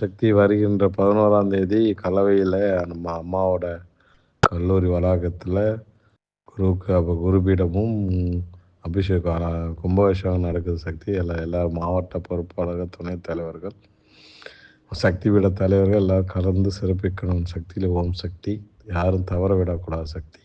சக்தி வருகின்ற 11ஆம் தேதி கலவையில நம்ம அம்மாவோட கல்லூரி வளாகத்தில குருபீடமும் அபிஷேகம் கும்பாபிஷேகம் நடக்குது சக்தி. எல்லா மாவட்ட பொறுப்பாளர்கள், துணைத் தலைவர்கள், சக்தி பீட தலைவர்கள் எல்லோரும் கலந்து சிறப்பிக்கணும். சக்தியில் ஓம் சக்தி. யாரும் தவற விடக்கூடாது சக்தி.